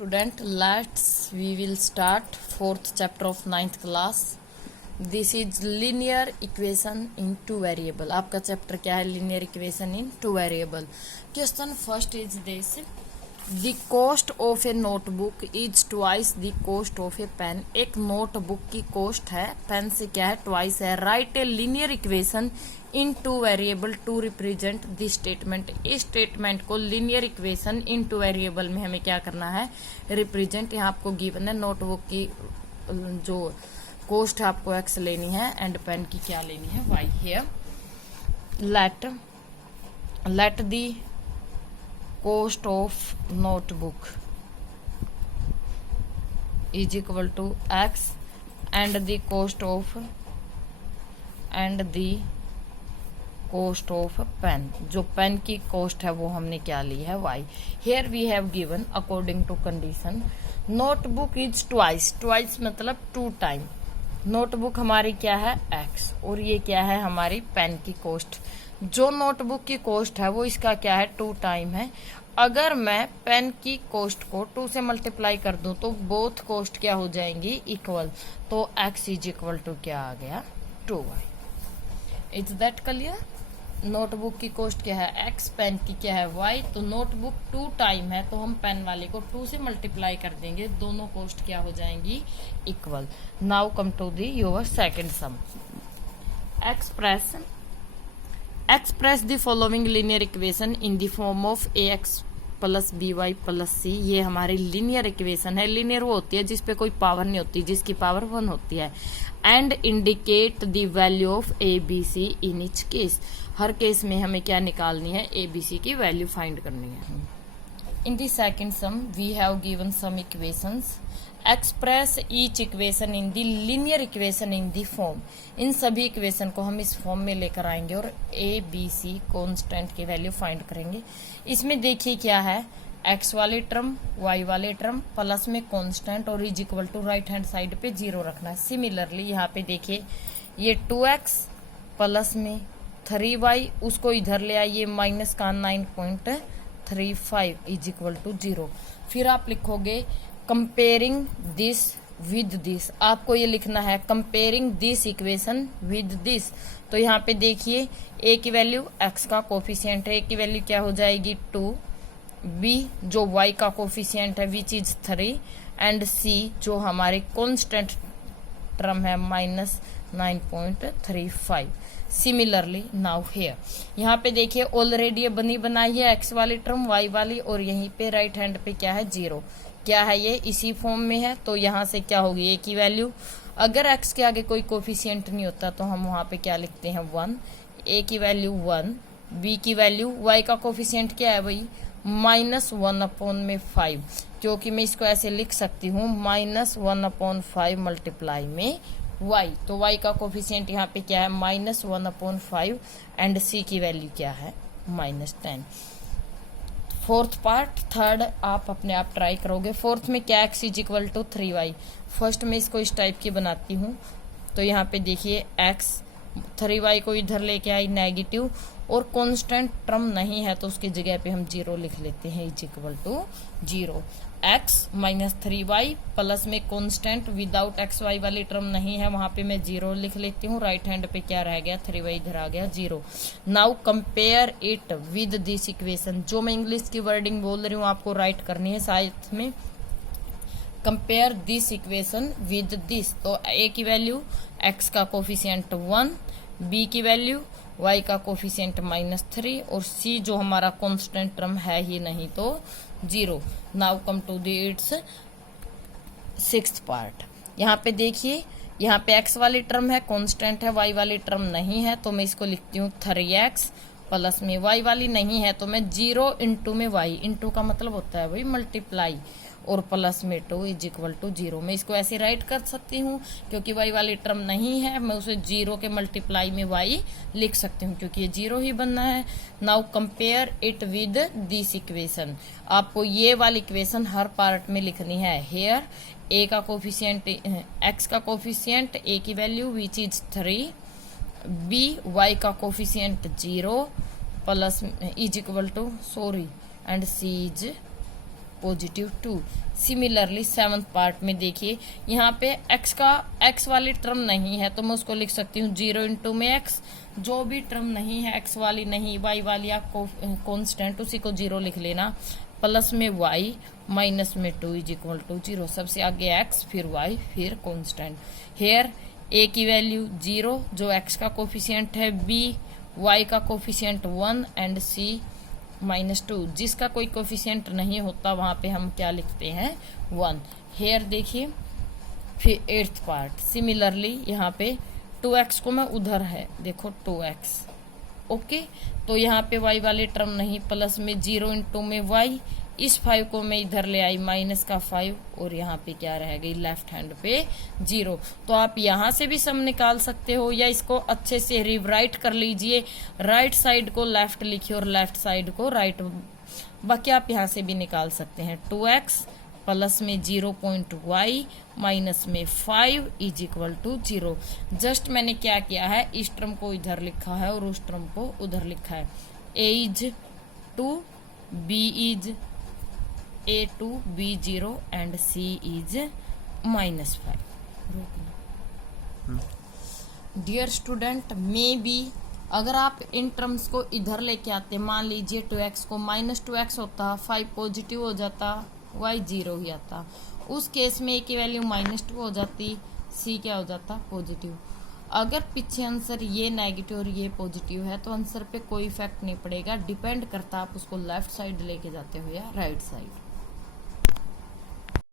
Student, we will start fourth chapter of ninth class. This is linear equation in two variable. आपका chapter क्या है? linear equation in two variable. Question first is this: the cost of a notebook is twice the cost of a pen. एक notebook की cost है, pen से क्या है? Twice है. Write a linear equation in two variable to represent this statement. इस statement को linear equation in two variable में हमें क्या करना है? रिप्रेजेंट. यहाँ आपको गिवन है नोटबुक की जो कॉस्ट है आपको एक्स लेनी है एंड पेन की क्या लेनी है? Y. Here let the cost of notebook is equal to x and the cost of pen. जो पेन की कॉस्ट है वो हमने क्या ली है? y. Here we have given according to condition notebook is twice मतलब 2 टाइम. नोटबुक हमारी क्या है? x और ये क्या है? हमारी पेन की कॉस्ट. जो नोटबुक की कॉस्ट है वो इसका क्या है? 2 टाइम है. अगर मैं पेन की कॉस्ट को 2 से मल्टीप्लाई कर दूं तो बोथ कॉस्ट क्या हो जाएंगी? इक्वल. तो x इज इक्वल टू क्या आ गया? 2y. Is that clear? Notebook की कॉस्ट क्या है? x, पेन की क्या है? y. तो नोटबुक 2 टाइम है तो हम पेन वाले को 2 से मल्टीप्लाई कर देंगे, दोनों कॉस्ट क्या हो जाएंगी? Equal. Now come to the your second sum. Express the following linear equation in the form of ax plus B Y plus C. ये हमारी लीनियर इक्वेशन है. लीनियर वो होती है जिसपे कोई पावर नहीं होती, जिसकी पावर 1 होती है. And indicate the value of A B C in each case. हर केस में हमें क्या निकालनी है? ए बी सी की वैल्यू फाइंड करनी है. In the second sum we have given some equations. Express each equation in the linear equation in the form. इन सभी इक्वेशन को हम इस फॉर्म में लेकर आएंगे और ए बी सी कॉन्स्टेंट की वैल्यू फाइंड करेंगे. इसमें देखिए क्या है? एक्स वाले टर्म, वाई वाले टर्म प्लस में कॉन्स्टेंट और is equal to right hand side पे 0 रखना है. सिमिलरली यहाँ पे देखिए ये 2x प्लस में 3y, उसको इधर ले आइए माइनस का 9.35 इज इक्वल टू 0. फिर आप लिखोगे कंपेयरिंग दिस विद दिस. आपको ये लिखना है comparing this equation with this. तो यहाँ पे देखिए a की वैल्यू x का कोफिशिएंट है, a की वैल्यू क्या हो जाएगी? 2. b जो y का कोफिशिएंट है विच इज 3 एंड c जो हमारे कांस्टेंट टर्म है माइनस 9.35. सिमिलरली नाउ हियर यहाँ पे देखिए ऑलरेडी ये बनी बनाई है x वाली टर्म, y वाली, और यहीं पे राइट हैंड पे क्या है? 0. क्या है? ये इसी फॉर्म में है तो यहाँ से क्या होगी? a की वैल्यू. अगर x के आगे कोई कोफिशिएंट नहीं होता तो हम वहां पे क्या लिखते हैं? 1. a की वैल्यू 1, b की वैल्यू, y का कोफिशिएंट क्या है भाई? -1/5. क्योंकि मैं इसको ऐसे लिख सकती हूँ -1/5 मल्टीप्लाई में y. तो y का कोफिशिएंट यहाँ पे क्या है? -1/5 एंड c की वैल्यू क्या है? -10. फोर्थ पार्ट, थर्ड आप अपने आप ट्राई करोगे. फोर्थ में क्या? x is equal to 3y. First में इसको इस टाइप की बनाती हूँ. तो यहाँ पे देखिए x 3y को इधर लेके आई नेगेटिव और कांस्टेंट टर्म नहीं है तो उसकी जगह पे हम 0 लिख लेते हैं is equal to 0. x minus 3y plus में कांस्टेंट विदाउट एक्स वाई वाली टर्म नहीं है, वहां पे मैं 0 लिख लेती हूँ. राइट हैंड पे क्या रह गया? 3y इधर आ गया 0. Now compare it with this equation. जो मैं इंग्लिश की वर्डिंग बोल रही हूँ आपको राइट करनी है साथ में. Compare this equation with this. तो a की वैल्यू x का कोफिशिएंट 1, b की वैल्यू y का कोफिशिएंट -3 और c जो हमारा कांस्टेंट टर्म है ही नहीं तो 0. Now come to the it's sixth part. यहाँ पे देखिए यहाँ पे x वाली टर्म है, कांस्टेंट है, y वाली टर्म नहीं है तो मैं इसको लिखती हूँ 3x प्लस में y वाली नहीं है तो मैं 0 इंटू में y. इंटू का मतलब होता है भाई मल्टीप्लाई और प्लस में 2 इज इक्वल टू 0. मैं इसको ऐसे राइट कर सकती हूँ क्योंकि y वाली टर्म नहीं है, मैं उसे 0 के मल्टीप्लाई में y लिख सकती हूँ क्योंकि ये 0 ही बनना है. Now compare it with this equation. आपको ये वाली इक्वेशन हर पार्ट में लिखनी है. हेयर a का कोफिशिएंट x का कोफिशिएंट a की वैल्यू विच इज 3, b y का coefficient 0 plus is equal to and c is positive 2। Similarly 7th part में देखिए यहाँ पे x वाली टर्म नहीं है तो मैं उसको लिख सकती हूँ 0 इंटू में x। जो भी टर्म नहीं है x वाली नहीं y वाली आप कॉन्स्टेंट उसी को 0 लिख लेना, प्लस में y माइनस में 2 इज इक्वल टू 0। सबसे आगे x फिर y फिर कॉन्स्टेंट। हेयर a की वैल्यू 0 जो x का कोफिशिएंट है, b y का कोफिशिएंट 1 एंड c -2 जिसका कोई कोफिशिएंट नहीं होता वहां पे हम क्या लिखते हैं 1। हेयर देखिए फिर 8th पार्ट सिमिलरली यहाँ पे 2x को मैं उधर है देखो 2x ओके, तो यहाँ पे y वाली टर्म नहीं, प्लस में 0 इंटू में y, इस 5 को मैं इधर ले आई माइनस का 5 और यहाँ पे क्या रह गई लेफ्ट हैंड पे 0। तो आप यहाँ से भी सम निकाल सकते हो या इसको अच्छे से रिवराइट कर लीजिए, राइट साइड को लेफ्ट लिखिए और लेफ्ट साइड को राइट। बाकी आप यहाँ से भी निकाल सकते हैं 2x प्लस में 0.y माइनस में 5 इज इक्वल टू 0। जस्ट मैंने क्या किया है, इस टर्म को इधर लिखा है और उस टर्म को उधर लिखा है। a is 2, b is a2 b0 and c is -5। Dear student, maybe अगर आप इन टर्म्स को इधर लेके आते, मान लीजिए 2x को -2x होता, 5 पॉजिटिव हो जाता, y 0 ही आता, उस केस में a की वैल्यू -2 हो जाती, c क्या हो जाता पॉजिटिव। अगर पीछे आंसर ये नेगेटिव और ये पॉजिटिव है तो आंसर पे कोई इफेक्ट नहीं पड़ेगा, डिपेंड करता आप उसको लेफ्ट साइड लेके जाते हो या राइट साइड।